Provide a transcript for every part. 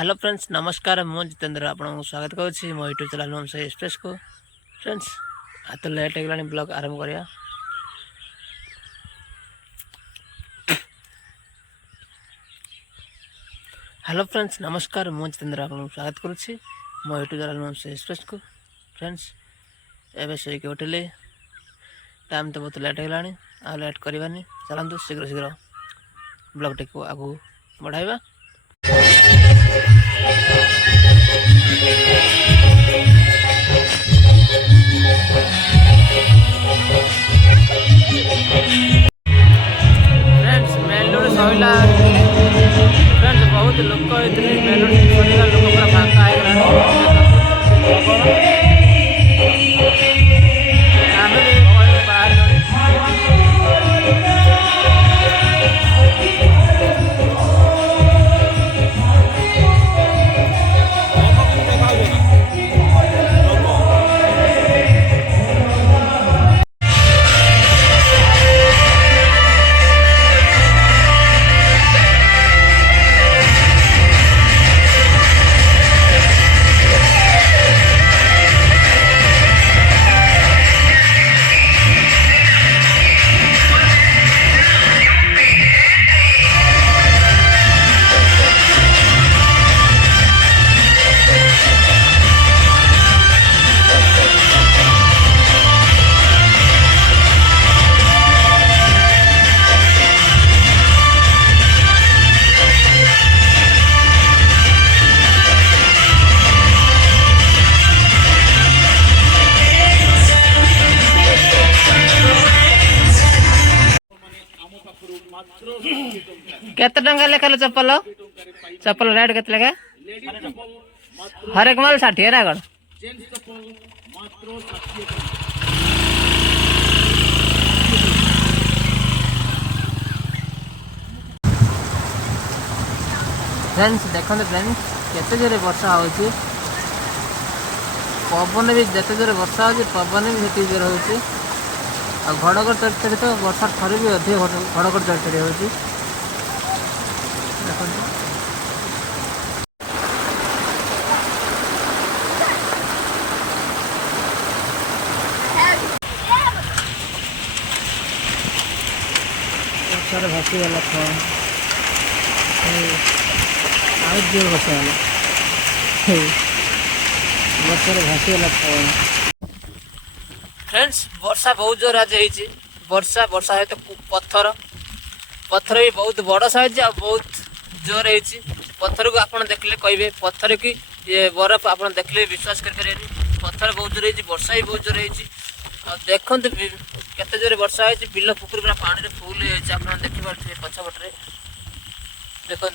Hello friends नमस्कार मु जितेंद्र आपको स्वागत करुँची मो यूट्यूब चैनल वंश एक्सप्रेस को। फ्रेंड्स हाथ लेट हो ब्लॉग आरंभ करिया। हेलो फ्रेंड्स नमस्कार मु जितेंद्र आपको स्वागत करुँची मो यूट्यूब चैनल वंश एक्सप्रेस को। फ्रेंड्स एवं शोक उठिले टाइम तो बहुत लेट होगा आ लेट करवानी चलतु शीघ्र शीघ्र ब्लॉग टी को आगू बढ़ाइबा। फ्रेंड्स मेलोडी सैला फ्रेंड्स बहुत लोक होते मेलोडी सैला लोक पूरा फांका केते टंका लेखा चप्पल चप्पल रेट केते लेखा हर एक माल 60 है रागड़ फ्रेंड्स देखो फ्रेंड्स केते जोरे वर्षा होची पवन भी जेते जोरे वर्षा होची पवन भी हेती जोरे होची आ घड़घड़ चढ़चढ़ी तो वर्षा ठार भी अधिक घड़घड़ चढ़चढ़ी होची सारे भासी वाला था आज जो बसा वाला बच्चा भासी वाला था। फ्रेंड्स वर्षा बहुत जोर आज होती वर्षा वर्षा है तो पत्थर पत्थर भी बहुत बड़ साइज आ बहुत जोर होती पत्थर को आप देखले कहे पत्थर की ये बरफ आप देखले विश्वास करें पत्थर बहुत जोर होती वर्षा भी बहुत जोर होती देखते केते जोरे वर्षा होती बिल पुकुरी पूरा पानी फुल आप देखिए पछपटे देखु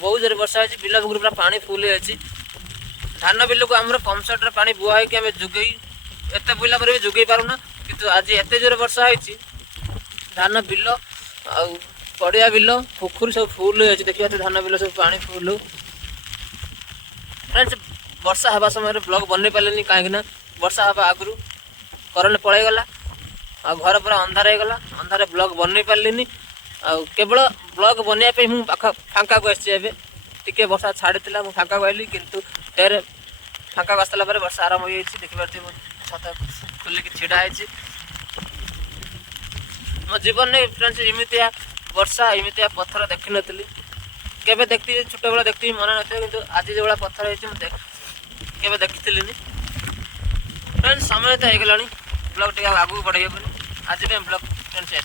बहुत जोरे वर्षा होती बिल पुकुरी पूरा पानी फुल होती धान बिल को आम पंपसेट पानी बुआ होगी आम जोगे एत बुला पर भी जोगे पारुना किंतु आज एत जोरे वर्षा होती धान बिल आ पड़िया बिल पुकुरी सब फुल होती देखिए धान बिल सब पानी फुल। फ्रेंड्स वर्षा हवा समय ब्लॉग बन पारे कहीं वर्षा हवा आगु करंट पलैगला आ घर पूरा अंधार होगा अंधार ब्लॉग बन पारे केवल ब्लॉग बनवाई मुझे फांका को आसे टी वर्षा छाड़ी मुझे फांका को आइली किंतु ढेर फांका को आसला वर्षा आरंभ हो देखिए छत खोलिक छिड़ा मो जीवन में फ्रेंड्स इमितिया वर्षा इमितिया पत्थर देखी नी केवे देखती छोट बेला देखती मन ना कि आज जो पत्थर होते देखी फ्रेंड्स समय तो होगा ब्लॉग टी आगू बढ़े आज ब्लॉग फ्रेंड्स ये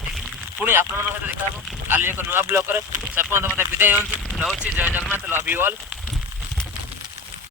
पुणी आप देखा काली एक नुआ ब्लॉग से मत विदाय हूँ रोचे जय जगन्नाथ लव यू ऑल।